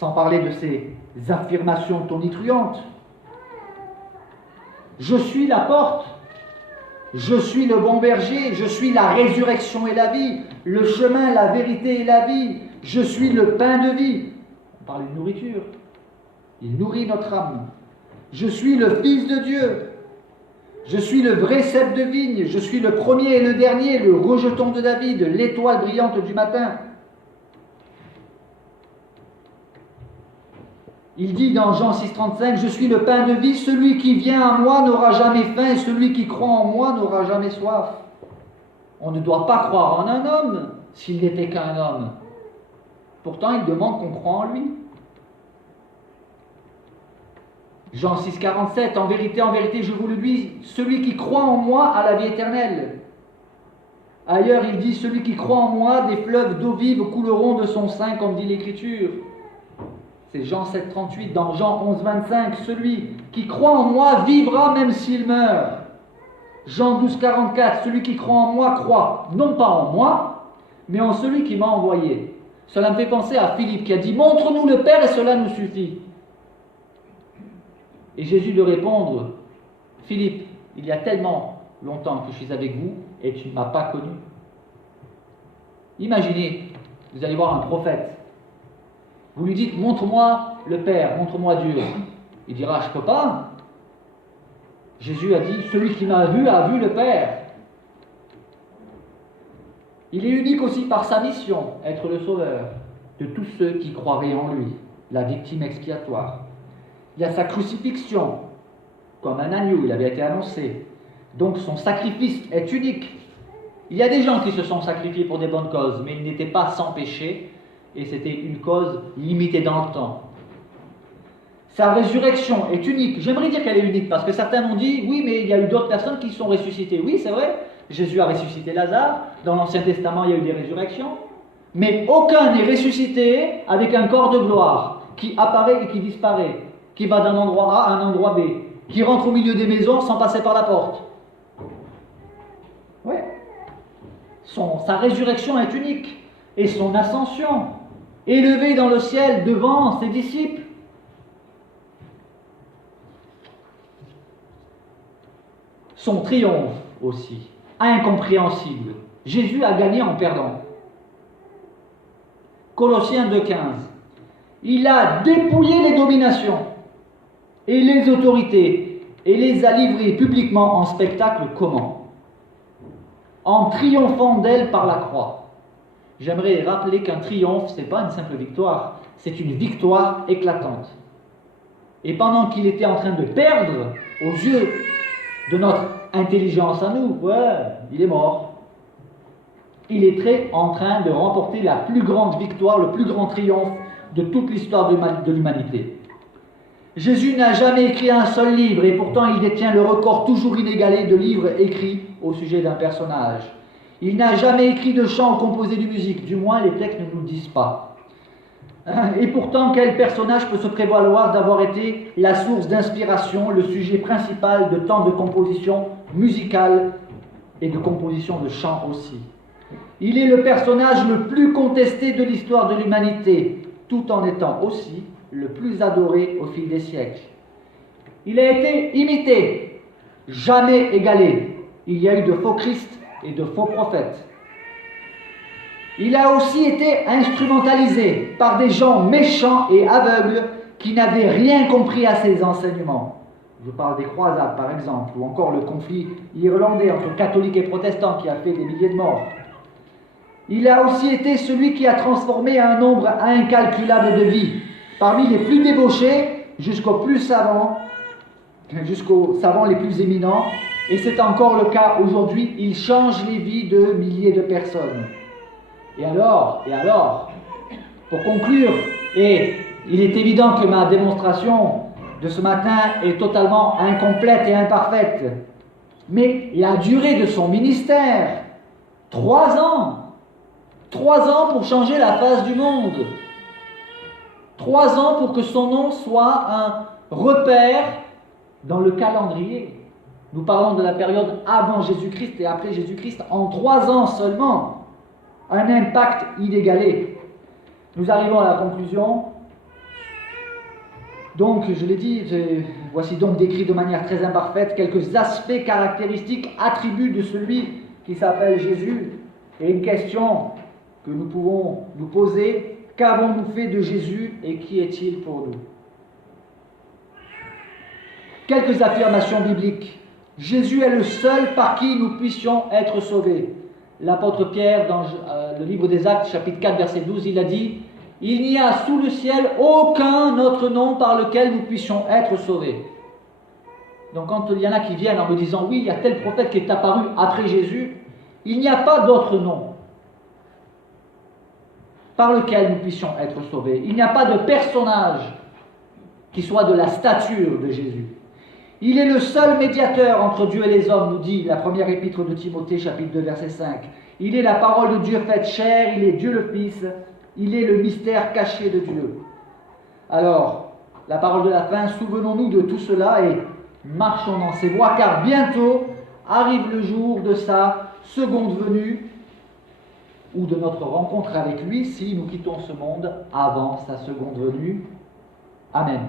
sans parler de ses affirmations tonitruantes. Je suis la porte, je suis le bon berger, je suis la résurrection et la vie, le chemin, la vérité et la vie, je suis le pain de vie. On parle de nourriture, il nourrit notre âme. Je suis le Fils de Dieu, je suis le vrai cep de vigne, je suis le premier et le dernier, le rejeton de David, l'étoile brillante du matin. Il dit dans Jean 6,35, je suis le pain de vie, celui qui vient à moi n'aura jamais faim, et celui qui croit en moi n'aura jamais soif. On ne doit pas croire en un homme s'il n'était qu'un homme. Pourtant, il demande qu'on croie en lui. Jean 6,47, en vérité, je vous le dis, celui qui croit en moi a la vie éternelle. Ailleurs, il dit, celui qui croit en moi, des fleuves d'eau vive couleront de son sein, comme dit l'Écriture. C'est Jean 7,38, dans Jean 11,25, celui qui croit en moi vivra même s'il meurt. Jean 12,44, celui qui croit en moi croit, non pas en moi, mais en celui qui m'a envoyé. Cela me fait penser à Philippe qui a dit, montre-nous le Père et cela nous suffit. Et Jésus de répondre, Philippe, il y a tellement longtemps que je suis avec vous et tu ne m'as pas connu. Imaginez, vous allez voir un prophète. Vous lui dites, montre-moi le Père, montre-moi Dieu. Il dira, je ne peux pas. Jésus a dit, celui qui m'a vu a vu le Père. Il est unique aussi par sa mission, être le sauveur de tous ceux qui croiraient en lui, la victime expiatoire. Il y a sa crucifixion, comme un agneau, il avait été annoncé. Donc son sacrifice est unique. Il y a des gens qui se sont sacrifiés pour des bonnes causes, mais ils n'étaient pas sans péché, et c'était une cause limitée dans le temps. Sa résurrection est unique. J'aimerais dire qu'elle est unique, parce que certains m'ont dit, oui, mais il y a eu d'autres personnes qui sont ressuscitées. Oui, c'est vrai, Jésus a ressuscité Lazare, dans l'Ancien Testament il y a eu des résurrections, mais aucun n'est ressuscité avec un corps de gloire, qui apparaît et qui disparaît, qui va d'un endroit A à un endroit B, qui rentre au milieu des maisons sans passer par la porte. Ouais. Sa résurrection est unique, et son ascension, élevé dans le ciel devant ses disciples. Son triomphe aussi, incompréhensible. Jésus a gagné en perdant. Colossiens 2,15. Il a dépouillé les dominations et les autorités et les a livrées publiquement en spectacle comment? En triomphant d'elles par la croix. J'aimerais rappeler qu'un triomphe, ce n'est pas une simple victoire, c'est une victoire éclatante. Et pendant qu'il était en train de perdre aux yeux de notre intelligence à nous, il est mort. Il est en train de remporter la plus grande victoire, le plus grand triomphe de toute l'histoire de l'humanité. Jésus n'a jamais écrit un seul livre et pourtant il détient le record toujours inégalé de livres écrits au sujet d'un personnage. Il n'a jamais écrit de chants ou composé de musique, du moins les textes ne nous le disent pas. Et pourtant, quel personnage peut se prévaloir d'avoir été la source d'inspiration, le sujet principal de tant de compositions musicales et de compositions de chants aussi? Il est le personnage le plus contesté de l'histoire de l'humanité, tout en étant aussi le plus adoré au fil des siècles. Il a été imité, jamais égalé. Il y a eu de faux Christ et de faux prophètes. Il a aussi été instrumentalisé par des gens méchants et aveugles qui n'avaient rien compris à ses enseignements. Je parle des croisades par exemple, ou encore le conflit irlandais entre catholiques et protestants qui a fait des milliers de morts. Il a aussi été celui qui a transformé un nombre incalculable de vies, parmi les plus débauchés jusqu'aux plus savants, jusqu'aux savants les plus éminents, et c'est encore le cas aujourd'hui, il change les vies de milliers de personnes. Et alors, pour conclure, et il est évident que ma démonstration de ce matin est totalement incomplète et imparfaite, mais la durée de son ministère, 3 ans. 3 ans pour changer la face du monde. 3 ans pour que son nom soit un repère dans le calendrier. Nous parlons de la période avant Jésus-Christ et après Jésus-Christ. En 3 ans seulement, un impact inégalé. Nous arrivons à la conclusion. Donc, je l'ai dit, voici donc décrit de manière très imparfaite quelques aspects caractéristiques, attributs de celui qui s'appelle Jésus. Et une question que nous pouvons nous poser, qu'avons-nous fait de Jésus et qui est-il pour nous? Quelques affirmations bibliques. Jésus est le seul par qui nous puissions être sauvés. L'apôtre Pierre, dans le livre des Actes, chapitre 4, verset 12, il a dit « Il n'y a sous le ciel aucun autre nom par lequel nous puissions être sauvés. » Donc quand il y en a qui viennent en me disant « Oui, il y a tel prophète qui est apparu après Jésus », il n'y a pas d'autre nom par lequel nous puissions être sauvés. Il n'y a pas de personnage qui soit de la stature de Jésus. Il est le seul médiateur entre Dieu et les hommes, nous dit la première épître de Timothée, chapitre 2, verset 5. Il est la parole de Dieu faite chair, il est Dieu le Fils, il est le mystère caché de Dieu. Alors, la parole de la fin, souvenons-nous de tout cela et marchons dans ses voies, car bientôt arrive le jour de sa seconde venue, ou de notre rencontre avec lui, si nous quittons ce monde avant sa seconde venue. Amen.